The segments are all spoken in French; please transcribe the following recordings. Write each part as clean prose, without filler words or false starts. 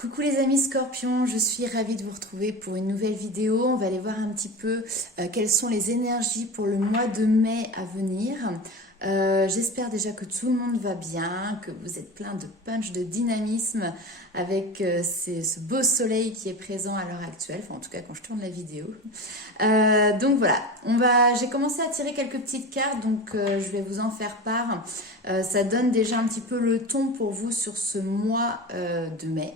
Coucou les amis Scorpions, je suis ravie de vous retrouver pour une nouvelle vidéo. On va aller voir un petit peu quelles sont les énergies pour le mois de mai à venir. J'espère déjà que tout le monde va bien, que vous êtes plein de punch, de dynamisme avec ce beau soleil qui est présent à l'heure actuelle, enfin en tout cas quand je tourne la vidéo. Donc voilà, j'ai commencé à tirer quelques petites cartes, donc je vais vous en faire part. Ça donne déjà un petit peu le ton pour vous sur ce mois de mai.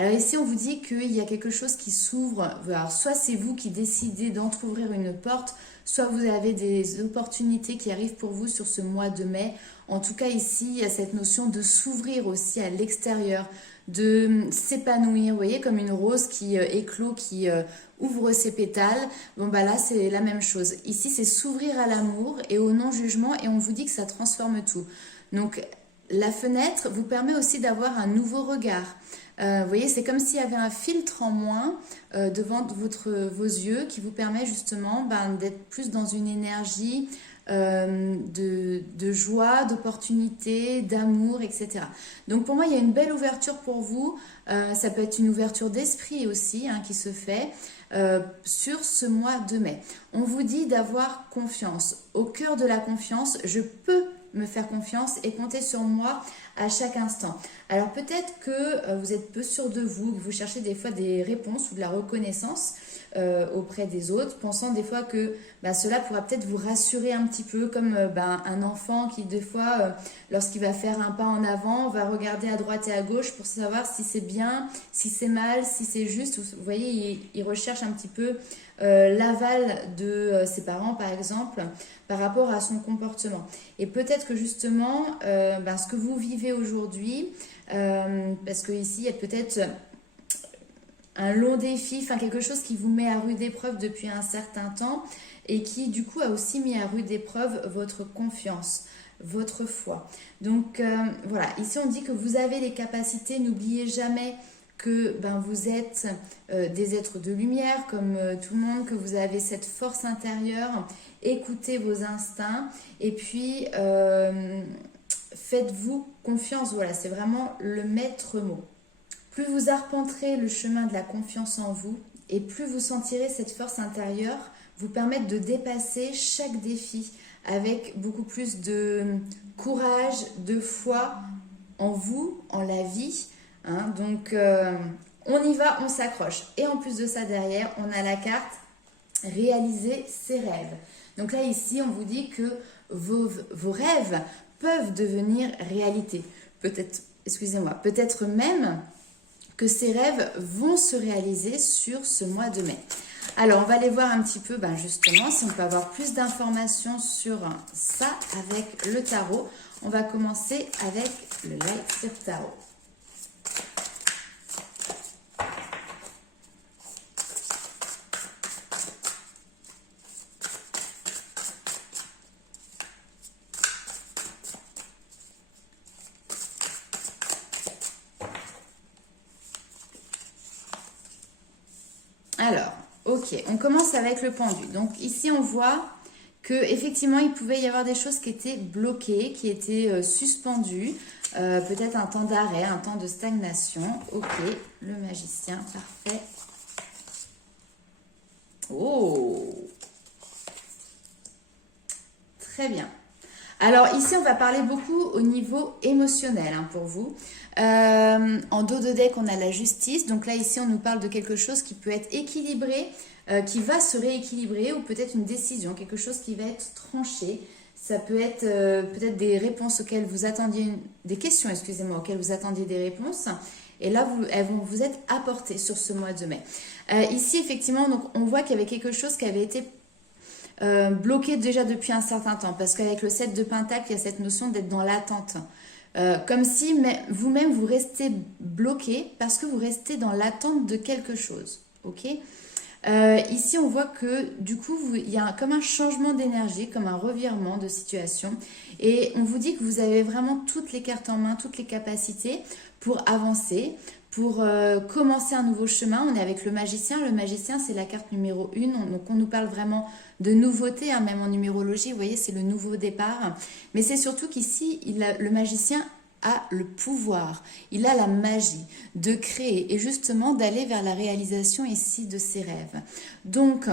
Alors ici, on vous dit qu'il y a quelque chose qui s'ouvre. Alors, soit c'est vous qui décidez d'entrouvrir une porte, soit vous avez des opportunités qui arrivent pour vous sur ce mois de mai. En tout cas, ici, il y a cette notion de s'ouvrir aussi à l'extérieur, de s'épanouir, vous voyez, comme une rose qui éclot, qui ouvre ses pétales. Bon, bah là, c'est la même chose. Ici, c'est s'ouvrir à l'amour et au non-jugement, et on vous dit que ça transforme tout. Donc, la fenêtre vous permet aussi d'avoir un nouveau regard. Vous voyez, c'est comme s'il y avait un filtre en moins devant vos yeux qui vous permet justement d'être plus dans une énergie de joie, d'opportunité, d'amour, etc. Donc pour moi, il y a une belle ouverture pour vous. Ça peut être une ouverture d'esprit aussi qui se fait sur ce mois de mai. On vous dit d'avoir confiance. Au cœur de la confiance, je peux me faire confiance et compter sur moi à chaque instant. Alors peut-être que vous êtes peu sûr de vous, que vous cherchez des fois des réponses ou de la reconnaissance auprès des autres, pensant des fois que cela pourra peut-être vous rassurer un petit peu, comme un enfant qui des fois, lorsqu'il va faire un pas en avant, va regarder à droite et à gauche pour savoir si c'est bien, si c'est mal, si c'est juste. Vous voyez, il recherche un petit peu l'aval de ses parents, par exemple, par rapport à son comportement. Et peut-être que justement, ce que vous vivez aujourd'hui, parce que ici, il y a peut-être un long défi, enfin quelque chose qui vous met à rude épreuve depuis un certain temps et qui du coup a aussi mis à rude épreuve votre confiance, votre foi. Donc voilà, ici on dit que vous avez les capacités, n'oubliez jamais que vous êtes des êtres de lumière comme tout le monde, que vous avez cette force intérieure, écoutez vos instincts et puis faites-vous confiance, voilà, c'est vraiment le maître mot. Plus vous arpenterez le chemin de la confiance en vous et plus vous sentirez cette force intérieure vous permettre de dépasser chaque défi avec beaucoup plus de courage, de foi en vous, en la vie. Donc on y va, on s'accroche. Et en plus de ça, derrière, on a la carte réaliser ses rêves. Donc là, ici, on vous dit que vos rêves peuvent devenir réalité. Peut-être même que ces rêves vont se réaliser sur ce mois de mai. Alors, on va aller voir un petit peu, justement, si on peut avoir plus d'informations sur ça avec le tarot. On va commencer avec le Lightstick Tarot. Alors, ok, on commence avec le pendu. Donc ici, on voit que effectivement, il pouvait y avoir des choses qui étaient bloquées, qui étaient suspendues, peut-être un temps d'arrêt, un temps de stagnation. Ok, le magicien, parfait. Oh, très bien. Alors ici, on va parler beaucoup au niveau émotionnel pour vous. En dos de deck, on a la justice. Donc là, ici, on nous parle de quelque chose qui peut être équilibré, qui va se rééquilibrer, ou peut-être une décision, quelque chose qui va être tranché. Ça peut être peut-être des réponses auxquelles vous attendiez, des questions, excusez-moi, auxquelles vous attendiez des réponses. Et là, elles vont vous être apportées sur ce mois de mai. Ici, effectivement, donc, on voit qu'il y avait quelque chose qui avait été bloqué déjà depuis un certain temps, parce qu'avec le 7 de Pentacle, il y a cette notion d'être dans l'attente. Comme si vous-même vous restez bloqué parce que vous restez dans l'attente de quelque chose. Ok. Ici, on voit que du coup, il y a comme un changement d'énergie, comme un revirement de situation. Et on vous dit que vous avez vraiment toutes les cartes en main, toutes les capacités pour avancer, pour commencer un nouveau chemin. On est avec le magicien. Le magicien, c'est la carte numéro 1. Donc, on nous parle vraiment de nouveauté, même en numérologie. Vous voyez, c'est le nouveau départ. Mais c'est surtout qu'ici, le magicien a le pouvoir, il a la magie de créer et justement d'aller vers la réalisation ici de ses rêves. Donc,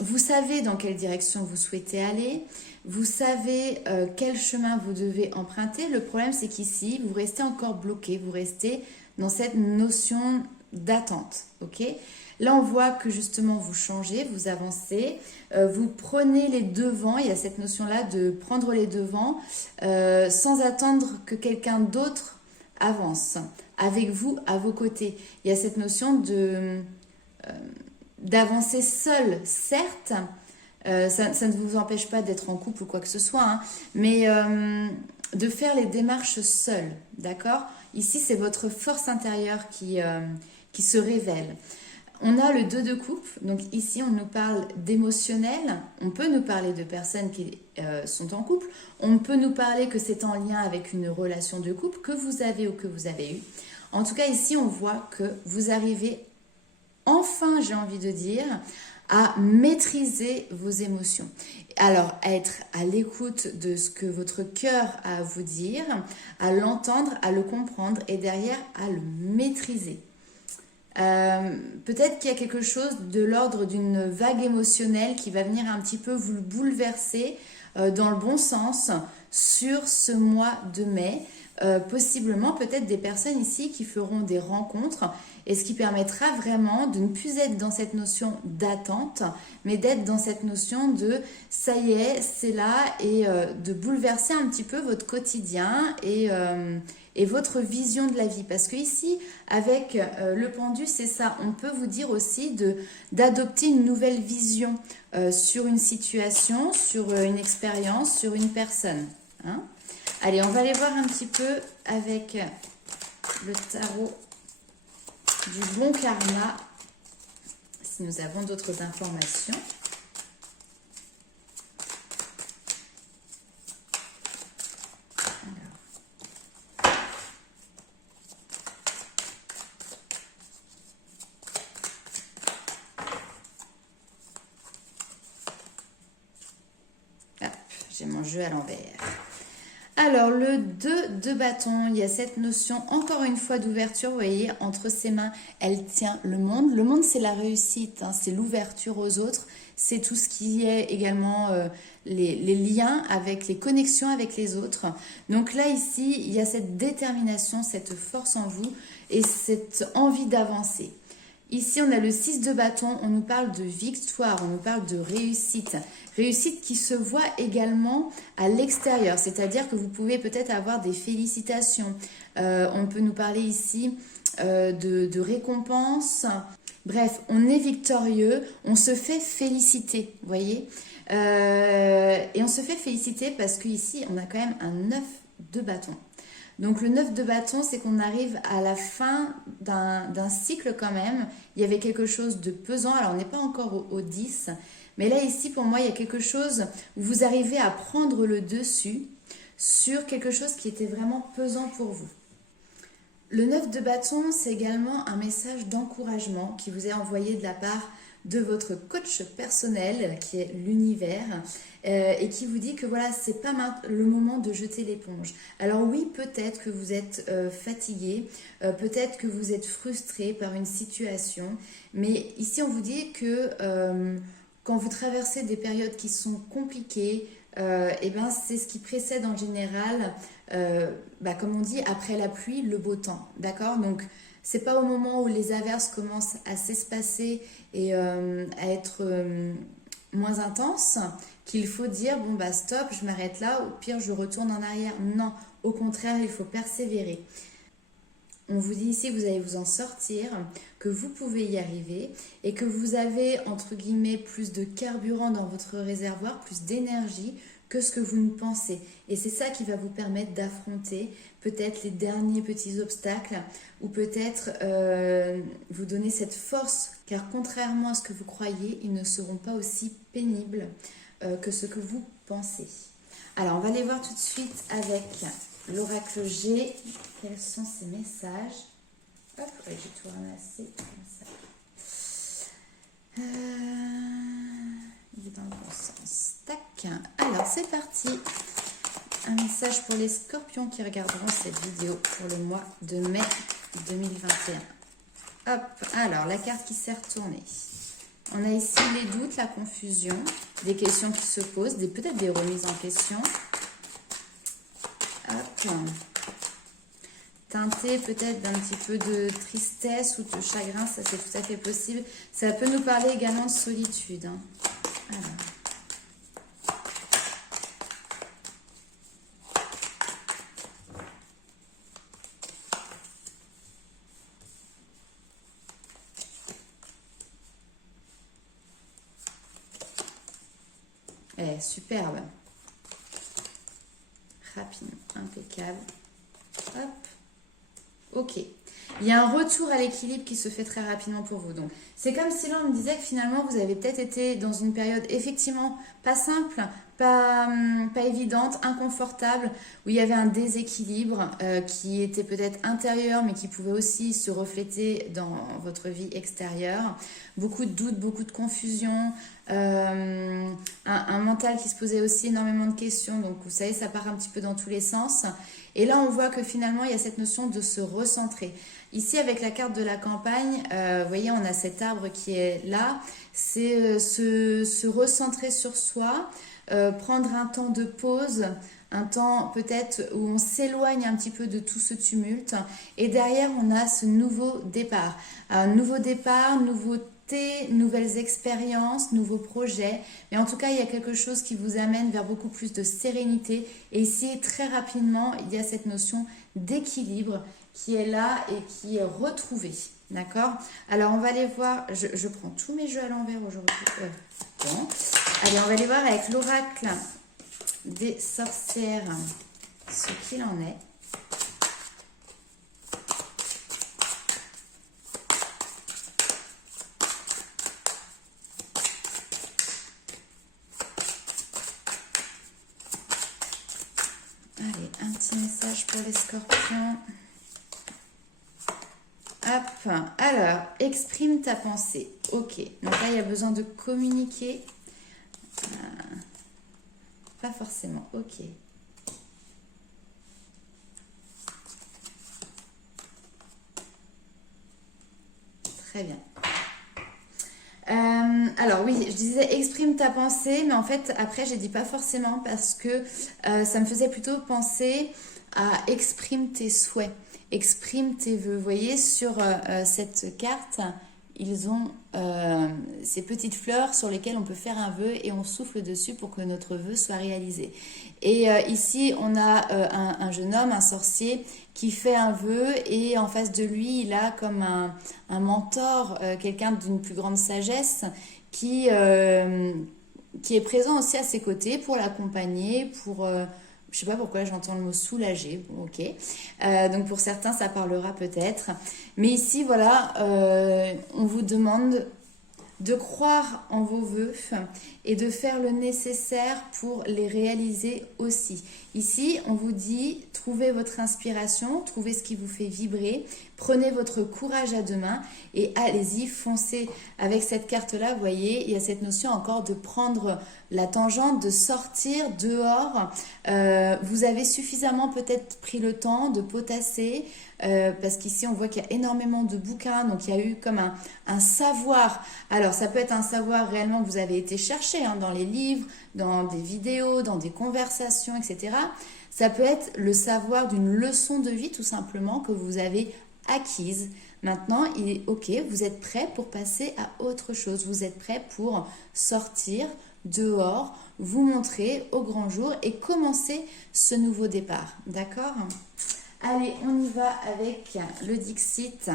vous savez dans quelle direction vous souhaitez aller, vous savez quel chemin vous devez emprunter. Le problème, c'est qu'ici, vous restez encore bloqué, vous restez dans cette notion d'attente, ok? Là, on voit que justement, vous changez, vous avancez, vous prenez les devants. Il y a cette notion-là de prendre les devants sans attendre que quelqu'un d'autre avance avec vous, à vos côtés. Il y a cette notion de d'avancer seul, certes. Ça ne vous empêche pas d'être en couple ou quoi que ce soit, hein, mais de faire les démarches seul, d'accord? Ici, c'est votre force intérieure qui se révèle. On a le 2 de coupe, donc ici on nous parle d'émotionnel, on peut nous parler de personnes qui sont en couple, on peut nous parler que c'est en lien avec une relation de couple que vous avez ou que vous avez eu. En tout cas ici on voit que vous arrivez enfin, j'ai envie de dire, à maîtriser vos émotions. Alors, à être à l'écoute de ce que votre cœur a à vous dire, à l'entendre, à le comprendre et derrière à le maîtriser. Peut-être qu'il y a quelque chose de l'ordre d'une vague émotionnelle qui va venir un petit peu vous bouleverser dans le bon sens sur ce mois de mai. Possiblement peut-être des personnes ici qui feront des rencontres et ce qui permettra vraiment de ne plus être dans cette notion d'attente mais d'être dans cette notion de ça y est, c'est là et de bouleverser un petit peu votre quotidien et votre vision de la vie. Parce que ici, avec le pendu, c'est ça. On peut vous dire aussi d'adopter une nouvelle vision sur une situation, sur une expérience, sur une personne. Hein? Allez, on va aller voir un petit peu avec le tarot du bon karma, si nous avons d'autres informations. J'ai mon jeu à l'envers. Alors, le 2 de bâton, il y a cette notion, encore une fois, d'ouverture. Vous voyez, entre ses mains, elle tient le monde. Le monde, c'est la réussite, hein, c'est l'ouverture aux autres. C'est tout ce qui est également les liens avec, les connexions avec les autres. Donc là, ici, il y a cette détermination, cette force en vous et cette envie d'avancer. Ici, on a le 6 de bâton, on nous parle de victoire, on nous parle de réussite. Réussite qui se voit également à l'extérieur, c'est-à-dire que vous pouvez peut-être avoir des félicitations. On peut nous parler ici de récompenses. Bref, on est victorieux, on se fait féliciter, vous voyez. Et on se fait féliciter parce qu'ici, on a quand même un 9 de bâton. Donc le 9 de bâton, c'est qu'on arrive à la fin d'un cycle quand même. Il y avait quelque chose de pesant, alors on n'est pas encore au 10, mais là ici pour moi il y a quelque chose où vous arrivez à prendre le dessus sur quelque chose qui était vraiment pesant pour vous. Le 9 de bâton, c'est également un message d'encouragement qui vous est envoyé de la part de votre coach personnel qui est l'univers et qui vous dit que voilà, c'est pas le moment de jeter l'éponge. Alors oui, peut-être que vous êtes fatigué, peut-être que vous êtes frustré par une situation, mais ici on vous dit que quand vous traversez des périodes qui sont compliquées, et ben c'est ce qui précède en général, comme on dit, après la pluie, le beau temps, d'accord? Donc c'est pas au moment où les averses commencent à s'espacer et à être moins intenses qu'il faut dire bon bah stop, je m'arrête là, au pire je retourne en arrière. Non, au contraire, il faut persévérer. On vous dit ici que vous allez vous en sortir, que vous pouvez y arriver et que vous avez entre guillemets plus de carburant dans votre réservoir, plus d'énergie que ce que vous ne pensez. Et c'est ça qui va vous permettre d'affronter peut-être les derniers petits obstacles ou peut-être vous donner cette force, car contrairement à ce que vous croyez, ils ne seront pas aussi pénibles que ce que vous pensez. Alors, on va aller voir tout de suite avec l'oracle G. Quels sont ces messages? Hop, ouais, j'ai tout ramassé comme ça. Il est dans le bon sens. Tac. Alors, c'est parti un message pour les scorpions qui regarderont cette vidéo pour le mois de mai 2021. Hop, alors la carte qui s'est retournée. On a ici les doutes, la confusion, des questions qui se posent, peut-être des remises en question. Hop. Teinté peut-être d'un petit peu de tristesse ou de chagrin, ça c'est tout à fait possible. Ça peut nous parler également de solitude. Hein. Alors. Superbe. Rapide, impeccable. Hop. Ok. Il y a un retour à l'équilibre qui se fait très rapidement pour vous. Donc, c'est comme si l'on me disait que finalement, vous avez peut-être été dans une période effectivement pas simple, pas évidente, inconfortable, où il y avait un déséquilibre qui était peut-être intérieur, mais qui pouvait aussi se refléter dans votre vie extérieure. Beaucoup de doutes, beaucoup de confusion, un mental qui se posait aussi énormément de questions. Donc, vous savez, ça part un petit peu dans tous les sens. Et là, on voit que finalement, il y a cette notion de se recentrer. Ici, avec la carte de la campagne, vous voyez, on a cet arbre qui est là. C'est se recentrer sur soi, prendre un temps de pause, un temps peut-être où on s'éloigne un petit peu de tout ce tumulte. Et derrière, on a ce nouveau départ. Un nouveau départ, nouvelles expériences, nouveaux projets. Mais en tout cas, il y a quelque chose qui vous amène vers beaucoup plus de sérénité. Et ici, très rapidement, il y a cette notion d'équilibre qui est là et qui est retrouvée. D'accord? Alors, on va aller voir. Je prends tous mes jeux à l'envers aujourd'hui. Bon. Allez, on va aller voir avec l'oracle des sorcières ce qu'il en est. Allez, un petit message pour les scorpions. Hop, alors, exprime ta pensée. Ok, donc là, il y a besoin de communiquer. Pas forcément, ok. Très bien. Alors oui, je disais exprime ta pensée, mais en fait, après, j'ai dit pas forcément parce que ça me faisait plutôt penser à exprime tes souhaits, exprime tes vœux. Vous voyez, sur cette carte, ils ont ces petites fleurs sur lesquelles on peut faire un vœu et on souffle dessus pour que notre vœu soit réalisé. Et ici, on a un jeune homme, un sorcier, qui fait un vœu et en face de lui, il a comme un mentor, quelqu'un d'une plus grande sagesse qui est présent aussi à ses côtés pour l'accompagner, pour... je sais pas pourquoi j'entends le mot soulager, bon, ok. Donc pour certains, ça parlera peut-être. Mais ici, voilà, on vous demande de croire en vos vœux et de faire le nécessaire pour les réaliser aussi. Ici, on vous dit, trouvez votre inspiration, trouvez ce qui vous fait vibrer, prenez votre courage à deux mains et allez-y, foncez. Avec cette carte-là, vous voyez, il y a cette notion encore de prendre la tangente, de sortir dehors. Vous avez suffisamment peut-être pris le temps de potasser, parce qu'ici, on voit qu'il y a énormément de bouquins, donc il y a eu comme un savoir. Alors, ça peut être un savoir réellement que vous avez été chercher hein, dans les livres, dans des vidéos, dans des conversations, etc. Ça peut être le savoir d'une leçon de vie, tout simplement, que vous avez acquise. Maintenant, il est OK, vous êtes prêt pour passer à autre chose. Vous êtes prêt pour sortir dehors, vous montrer au grand jour et commencer ce nouveau départ. D'accord ? Allez, on y va avec le Dixit.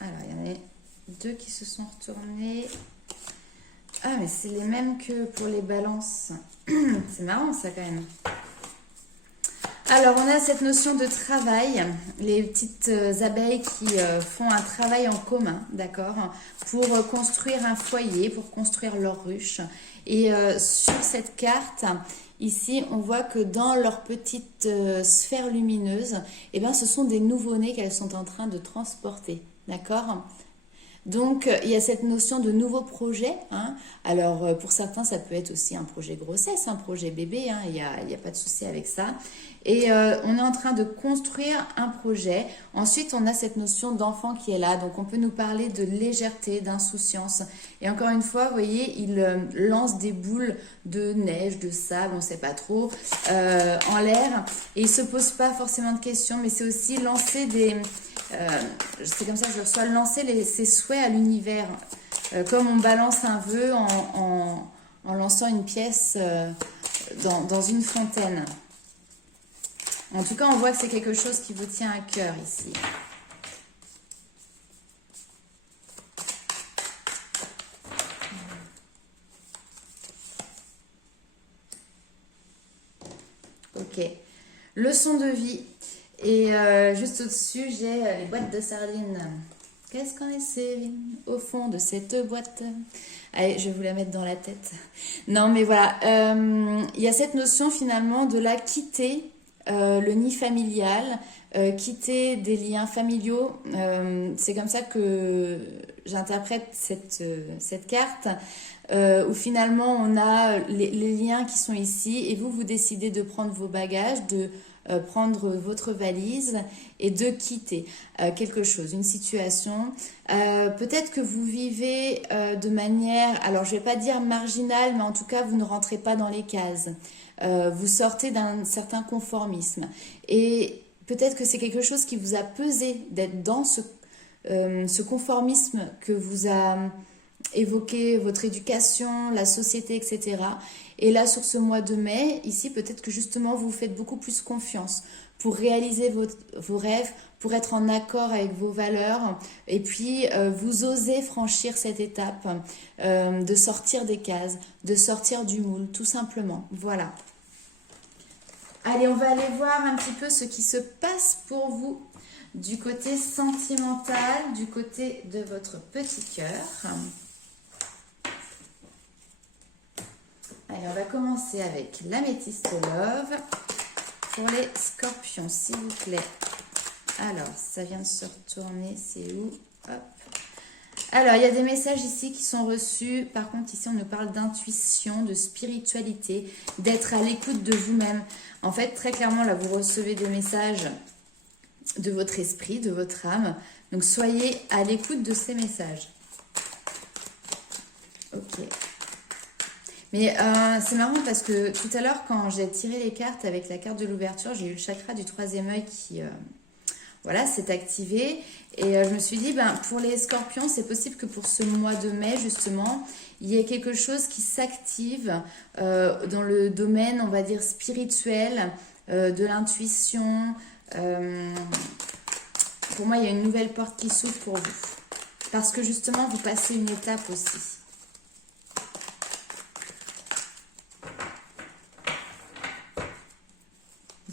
Alors, il y en a deux qui se sont retournés. Ah, mais c'est les mêmes que pour les balances. C'est marrant, ça, quand même. Alors, on a cette notion de travail, les petites abeilles qui font un travail en commun, d'accord, pour construire un foyer, pour construire leur ruche. Et sur cette carte, ici, on voit que dans leur petite sphère lumineuse, eh ben, ce sont des nouveau-nés qu'elles sont en train de transporter, d'accord? Donc, il y a cette notion de nouveau projet, hein. Alors, pour certains, ça peut être aussi un projet grossesse, un projet bébé, hein. Il y a pas de souci avec ça. Et on est en train de construire un projet. Ensuite, on a cette notion d'enfant qui est là. Donc, on peut nous parler de légèreté, d'insouciance. Et encore une fois, vous voyez, il lance des boules de neige, de sable, on ne sait pas trop, en l'air. Et il ne se pose pas forcément de questions, mais c'est aussi lancer des... c'est comme ça que je reçois lancer ses souhaits à l'univers, comme on balance un vœu en lançant une pièce dans une fontaine. En tout cas, on voit que c'est quelque chose qui vous tient à cœur ici. Ok. Leçon de vie. Et juste au-dessus, j'ai les boîtes de sardines. Qu'est-ce qu'on essaie au fond de cette boîte? Allez, je vais vous la mettre dans la tête. Non, mais voilà. Il y a cette notion finalement de la quitter le nid familial, quitter des liens familiaux. C'est comme ça que j'interprète cette carte. Où finalement on a les liens qui sont ici et vous décidez de prendre vos bagages, de prendre votre valise et de quitter quelque chose, une situation. Peut-être que vous vivez de manière, alors je vais pas dire marginale, mais en tout cas vous ne rentrez pas dans les cases. Vous sortez d'un certain conformisme et peut-être que c'est quelque chose qui vous a pesé d'être dans ce conformisme que vous a évoquer votre éducation, la société, etc. Et là, sur ce mois de mai, ici, peut-être que justement, vous vous faites beaucoup plus confiance pour réaliser vos rêves, pour être en accord avec vos valeurs, et puis vous osez franchir cette étape de sortir des cases, de sortir du moule, tout simplement. Voilà. Allez, on va aller voir un petit peu ce qui se passe pour vous du côté sentimental, du côté de votre petit cœur. Allez, on va commencer avec l'améthyste love pour les scorpions, s'il vous plaît. Alors, ça vient de se retourner, c'est où? Hop. Alors, il y a des messages ici qui sont reçus. Par contre, ici, on nous parle d'intuition, de spiritualité, d'être à l'écoute de vous-même. En fait, très clairement, là, vous recevez des messages de votre esprit, de votre âme. Donc, soyez à l'écoute de ces messages. Ok. Mais c'est marrant parce que tout à l'heure, quand j'ai tiré les cartes avec la carte de l'ouverture, j'ai eu le chakra du troisième œil qui voilà, s'est activé. Et je me suis dit, ben, pour les scorpions, c'est possible que pour ce mois de mai, justement, il y ait quelque chose qui s'active dans le domaine, on va dire, spirituel, de l'intuition. Pour moi, il y a une nouvelle porte qui s'ouvre pour vous. Parce que justement, vous passez une étape aussi.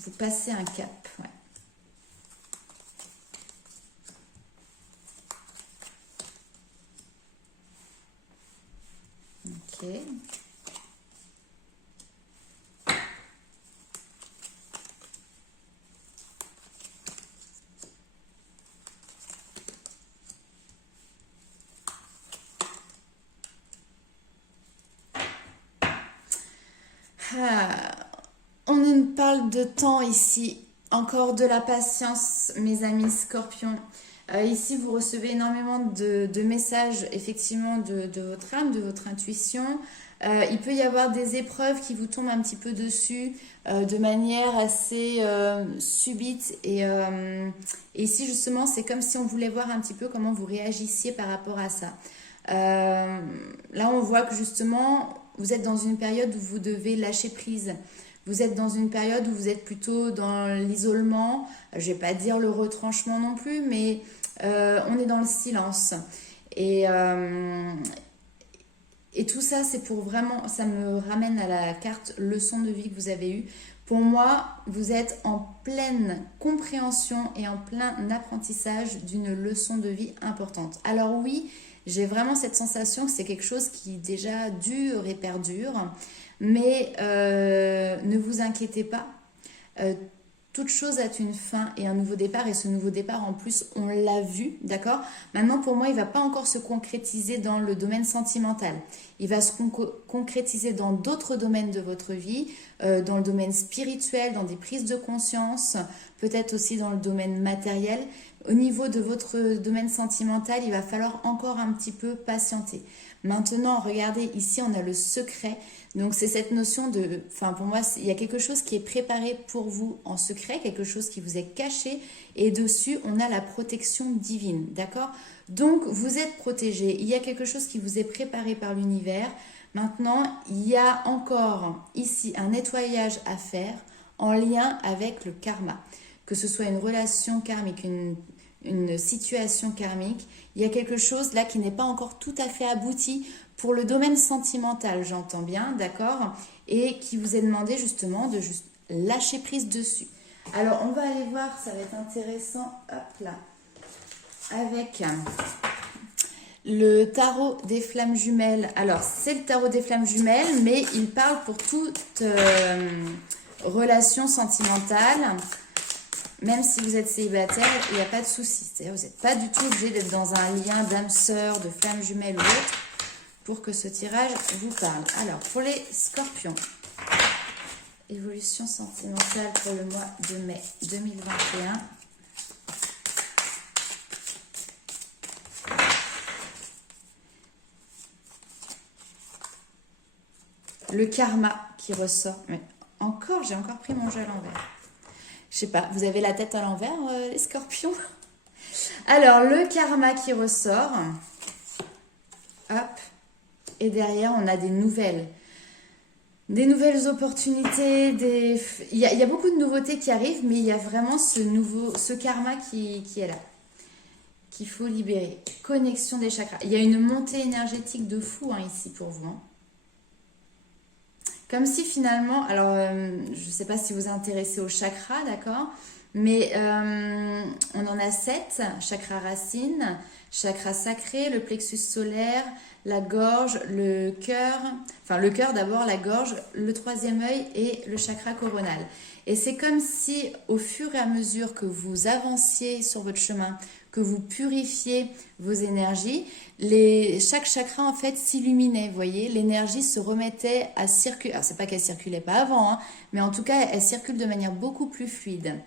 Vous passez un cap, ouais. Ok. On nous parle de temps ici, encore de la patience, mes amis scorpions. Ici, vous recevez énormément de messages, effectivement, de votre âme, de votre intuition. Il peut y avoir des épreuves qui vous tombent un petit peu dessus de manière assez subite. Et ici, justement, c'est comme si on voulait voir un petit peu comment vous réagissiez par rapport à ça. Là, on voit que justement, vous êtes dans une période où vous devez lâcher prise. Vous êtes dans une période où vous êtes plutôt dans l'isolement. Je ne vais pas dire le retranchement non plus, mais on est dans le silence. Et tout ça, c'est pour vraiment... Ça me ramène à la carte leçon de vie que vous avez eue Pour moi, vous êtes en pleine compréhension et en plein apprentissage d'une leçon de vie importante. Alors oui, j'ai vraiment cette sensation que c'est quelque chose qui déjà dure et perdure, mais ne vous inquiétez pas. Toute chose a une fin et un nouveau départ, et ce nouveau départ en plus on l'a vu, d'accord? Maintenant pour moi il ne va pas encore se concrétiser dans le domaine sentimental, il va se concrétiser dans d'autres domaines de votre vie, dans le domaine spirituel, dans des prises de conscience, peut-être aussi dans le domaine matériel. Au niveau de votre domaine sentimental, il va falloir encore un petit peu patienter. Maintenant, regardez, ici, on a le secret. Donc, c'est cette notion de... Enfin, pour moi, il y a quelque chose qui est préparé pour vous en secret, quelque chose qui vous est caché. Et dessus, on a la protection divine, d'accord? Donc, vous êtes protégé. Il y a quelque chose qui vous est préparé par l'univers. Maintenant, il y a encore ici un nettoyage à faire en lien avec le karma. Que ce soit une relation karmique, une situation karmique, il y a quelque chose là qui n'est pas encore tout à fait abouti pour le domaine sentimental, j'entends bien, d'accord, et qui vous est demandé justement de juste lâcher prise dessus. Alors, on va aller voir, ça va être intéressant, hop là, avec le tarot des flammes jumelles. Alors, c'est le tarot des flammes jumelles, mais il parle pour toute relation sentimentale. Même si vous êtes célibataire, il n'y a pas de souci. C'est-à-dire vous n'êtes pas du tout obligé d'être dans un lien d'âme sœur, de flamme jumelle ou autre pour que ce tirage vous parle. Alors, pour les scorpions, évolution sentimentale pour le mois de mai 2021. Le karma qui ressort. Mais encore, j'ai encore pris mon jeu à l'envers. Je sais pas, vous avez la tête à l'envers, les scorpions? Alors, le karma qui ressort. Hop. Et derrière, on a des nouvelles opportunités. Il y a beaucoup de nouveautés qui arrivent, mais il y a vraiment ce karma qui est là, qu'il faut libérer. Connexion des chakras. Il y a une montée énergétique de fou ici pour vous. Comme si finalement, alors je ne sais pas si vous vous intéressez aux chakras, d'accord, mais on en a 7, chakra racine, chakra sacré, le plexus solaire, la gorge, le cœur, enfin le cœur d'abord, la gorge, le troisième œil et le chakra coronal. Et c'est comme si au fur et à mesure que vous avanciez sur votre chemin, que vous purifiez vos énergies, chaque chakra en fait s'illuminait, vous voyez, l'énergie se remettait à circuler. Alors c'est pas qu'elle circulait pas avant, mais en tout cas elle circule de manière beaucoup plus fluide.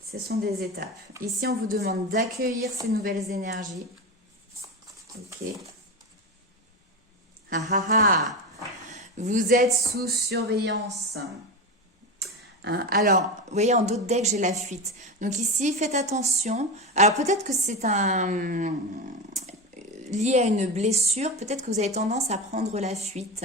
Ce sont des étapes. Ici on vous demande d'accueillir ces nouvelles énergies. Ok. Ah ah ah. Vous êtes sous surveillance. Alors, vous voyez, en d'autres decks, j'ai la fuite. Donc ici, faites attention. Alors, peut-être que c'est lié à une blessure. Peut-être que vous avez tendance à prendre la fuite,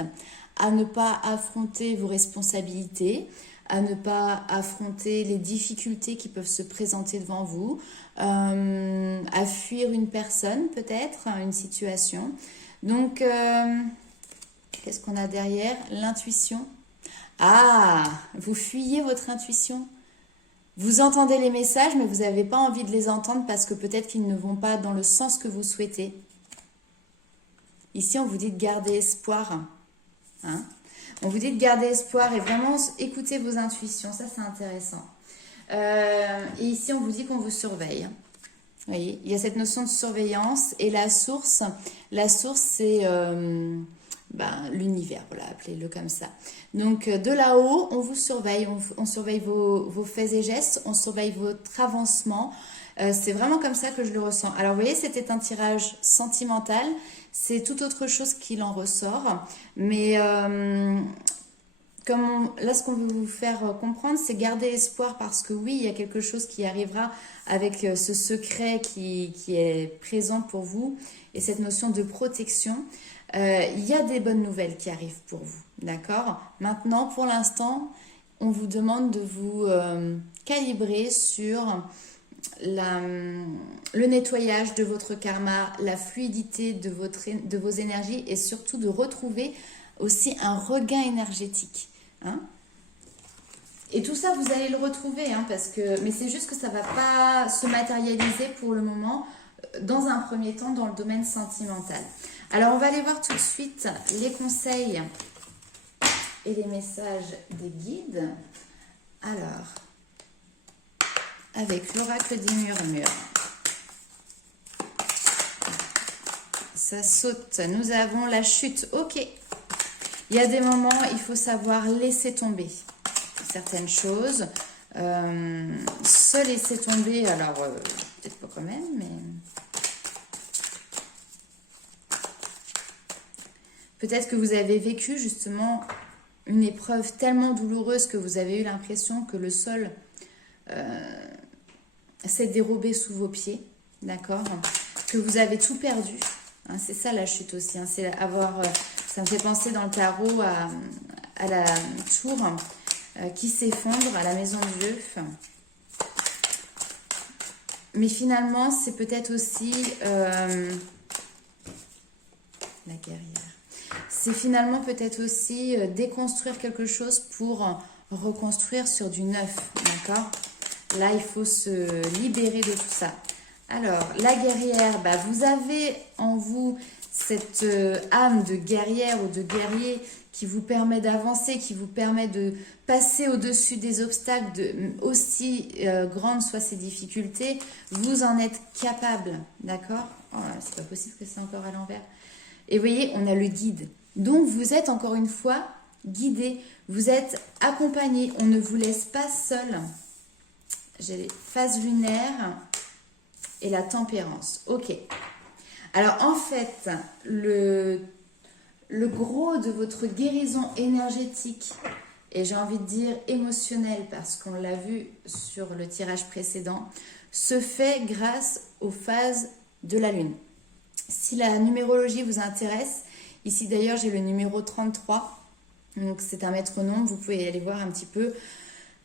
à ne pas affronter vos responsabilités, à ne pas affronter les difficultés qui peuvent se présenter devant vous, à fuir une personne, peut-être, une situation. Donc, qu'est-ce qu'on a derrière? L'intuition. Ah, vous fuyez votre intuition. Vous entendez les messages, mais vous n'avez pas envie de les entendre parce que peut-être qu'ils ne vont pas dans le sens que vous souhaitez. Ici, on vous dit de garder espoir. On vous dit de garder espoir et vraiment écouter vos intuitions. Ça, c'est intéressant. Et ici, on vous dit qu'on vous surveille. Vous voyez, il y a cette notion de surveillance. Et la source c'est... l'univers, voilà, appelez-le comme ça. Donc de là-haut, on vous surveille, on surveille vos faits et gestes, on surveille votre avancement. C'est vraiment comme ça que je le ressens. Alors vous voyez, c'était un tirage sentimental, c'est tout autre chose qu'il en ressort. Mais là, ce qu'on veut vous faire comprendre, c'est garder espoir parce que oui, il y a quelque chose qui arrivera avec ce secret qui est présent pour vous et cette notion de protection. Il y a des bonnes nouvelles qui arrivent pour vous, d'accord? Maintenant, pour l'instant, on vous demande de vous calibrer sur le nettoyage de votre karma, la fluidité de vos énergies et surtout de retrouver aussi un regain énergétique. Hein. Et tout ça, vous allez le retrouver, hein, mais c'est juste que ça ne va pas se matérialiser pour le moment, dans un premier temps, dans le domaine sentimental. Alors, on va aller voir tout de suite les conseils et les messages des guides. Alors, avec l'oracle des murmures. Ça saute. Nous avons la chute. Ok. Il y a des moments, il faut savoir laisser tomber certaines choses. Se laisser tomber, alors peut-être pas quand même, mais peut-être que vous avez vécu justement une épreuve tellement douloureuse que vous avez eu l'impression que le sol s'est dérobé sous vos pieds, d'accord, que vous avez tout perdu. Hein, c'est ça la chute aussi, hein, c'est avoir, ça me fait penser dans le tarot à la tour qui s'effondre, à la maison de Dieu. Mais finalement, c'est peut-être aussi la guerrière. C'est finalement peut-être aussi déconstruire quelque chose pour reconstruire sur du neuf, d'accord? Là, il faut se libérer de tout ça. Alors, la guerrière, bah, vous avez en vous cette âme de guerrière ou de guerrier qui vous permet d'avancer, qui vous permet de passer au-dessus des obstacles, aussi grandes soient ces difficultés, vous en êtes capable, d'accord? Oh, c'est pas possible que c'est encore à l'envers. Et vous voyez, on a le guide. Donc, vous êtes encore une fois guidé, vous êtes accompagné, on ne vous laisse pas seul. J'ai les phases lunaires et la tempérance. Ok. Alors, en fait, le gros de votre guérison énergétique, et j'ai envie de dire émotionnelle, parce qu'on l'a vu sur le tirage précédent, se fait grâce aux phases de la Lune. Si la numérologie vous intéresse, ici d'ailleurs j'ai le numéro 33, donc c'est un métronome, vous pouvez aller voir un petit peu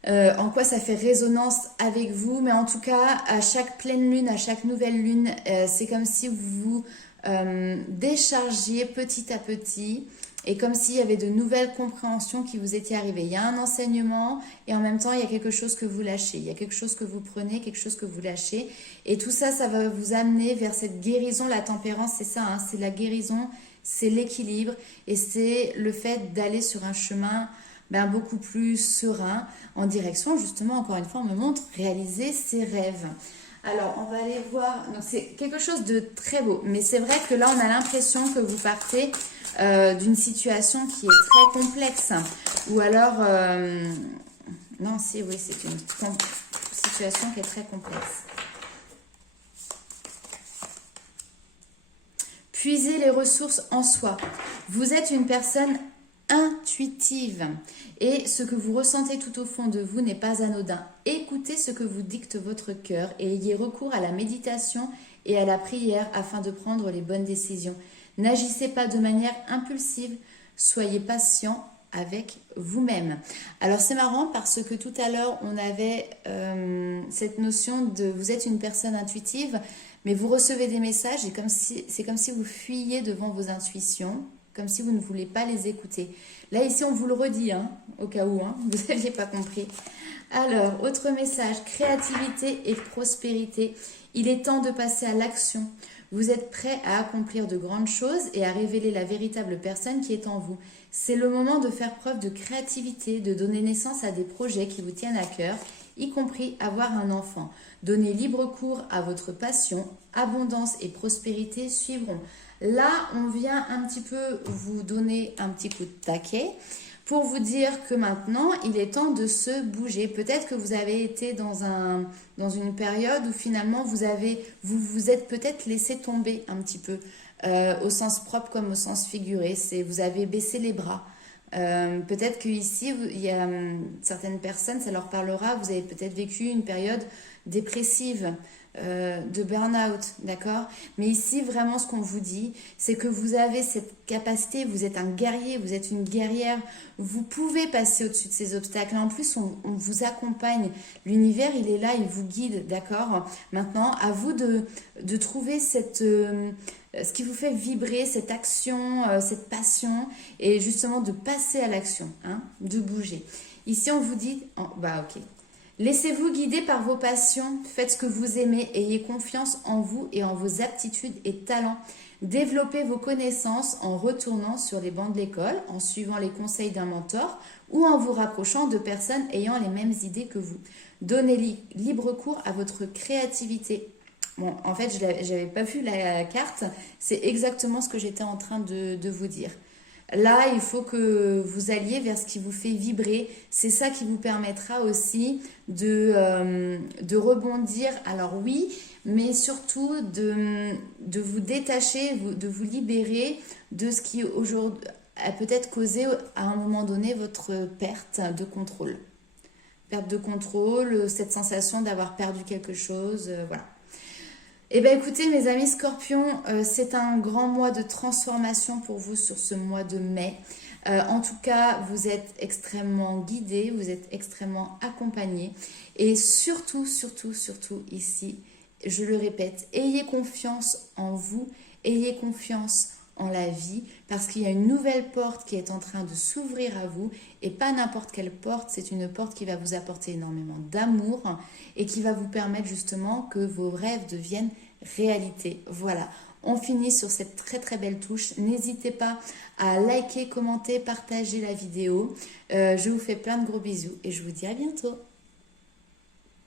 en quoi ça fait résonance avec vous, mais en tout cas à chaque pleine lune, à chaque nouvelle lune, c'est comme si vous déchargiez petit à petit et comme s'il y avait de nouvelles compréhensions qui vous étaient arrivées. Il y a un enseignement et en même temps il y a quelque chose que vous lâchez, il y a quelque chose que vous prenez, quelque chose que vous lâchez, et tout ça, ça va vous amener vers cette guérison. La tempérance, c'est ça, hein, c'est la guérison, c'est l'équilibre et c'est le fait d'aller sur un chemin beaucoup plus serein, en direction, justement, encore une fois, on me montre réaliser ses rêves. Alors, on va aller voir, donc c'est quelque chose de très beau, mais c'est vrai que là, on a l'impression que vous partez d'une situation qui est très complexe, ou alors, non, si, oui, c'est une situation qui est très complexe. Puisez les ressources en soi. Vous êtes une personne intuitive et ce que vous ressentez tout au fond de vous n'est pas anodin. Écoutez ce que vous dicte votre cœur et ayez recours à la méditation et à la prière afin de prendre les bonnes décisions. N'agissez pas de manière impulsive, soyez patient avec vous-même. Alors c'est marrant parce que tout à l'heure on avait cette notion de vous êtes une personne intuitive, mais vous recevez des messages et c'est comme si vous fuyiez devant vos intuitions, comme si vous ne voulez pas les écouter. Là, ici, on vous le redit, hein, au cas où vous n'aviez pas compris. Alors, autre message, créativité et prospérité. Il est temps de passer à l'action. Vous êtes prêt à accomplir de grandes choses et à révéler la véritable personne qui est en vous. C'est le moment de faire preuve de créativité, de donner naissance à des projets qui vous tiennent à cœur, y compris avoir un enfant. Donnez libre cours à votre passion, abondance et prospérité suivront. Là, on vient un petit peu vous donner un petit coup de taquet pour vous dire que maintenant, il est temps de se bouger. Peut-être que vous avez été dans une période où finalement, vous vous êtes peut-être laissé tomber un petit peu, au sens propre comme au sens figuré. Vous avez baissé les bras. Peut-être qu'ici, il y a certaines personnes, ça leur parlera, vous avez peut-être vécu une période dépressive. de burn-out, d'accord? Mais ici, vraiment, ce qu'on vous dit, c'est que vous avez cette capacité, vous êtes un guerrier, vous êtes une guerrière, vous pouvez passer au-dessus de ces obstacles. En plus, on vous accompagne, l'univers, il est là, il vous guide, d'accord? Maintenant, à vous de trouver ce qui vous fait vibrer, cette action, cette passion, et justement de passer à l'action, hein, de bouger. Ici, on vous dit, bah ok. Laissez-vous guider par vos passions, faites ce que vous aimez, ayez confiance en vous et en vos aptitudes et talents. Développez vos connaissances en retournant sur les bancs de l'école, en suivant les conseils d'un mentor ou en vous rapprochant de personnes ayant les mêmes idées que vous. Donnez libre cours à votre créativité. Bon, en fait, je n'avais pas vu la carte, c'est exactement ce que j'étais en train de vous dire. Là, il faut que vous alliez vers ce qui vous fait vibrer. C'est ça qui vous permettra aussi de rebondir. Alors oui, mais surtout de vous détacher, de vous libérer de ce qui aujourd'hui a peut-être causé à un moment donné votre perte de contrôle. Perte de contrôle, cette sensation d'avoir perdu quelque chose, voilà. Eh bien écoutez mes amis scorpions, c'est un grand mois de transformation pour vous sur ce mois de mai. En tout cas, vous êtes extrêmement guidés, vous êtes extrêmement accompagnés. Et surtout, surtout, surtout ici, je le répète, ayez confiance en vous, ayez confiance en la vie, parce qu'il y a une nouvelle porte qui est en train de s'ouvrir à vous, et pas n'importe quelle porte, c'est une porte qui va vous apporter énormément d'amour et qui va vous permettre justement que vos rêves deviennent réalité. Voilà, on finit sur cette très très belle touche. N'hésitez pas à liker, commenter, partager la vidéo. Je vous fais plein de gros bisous et je vous dis à bientôt.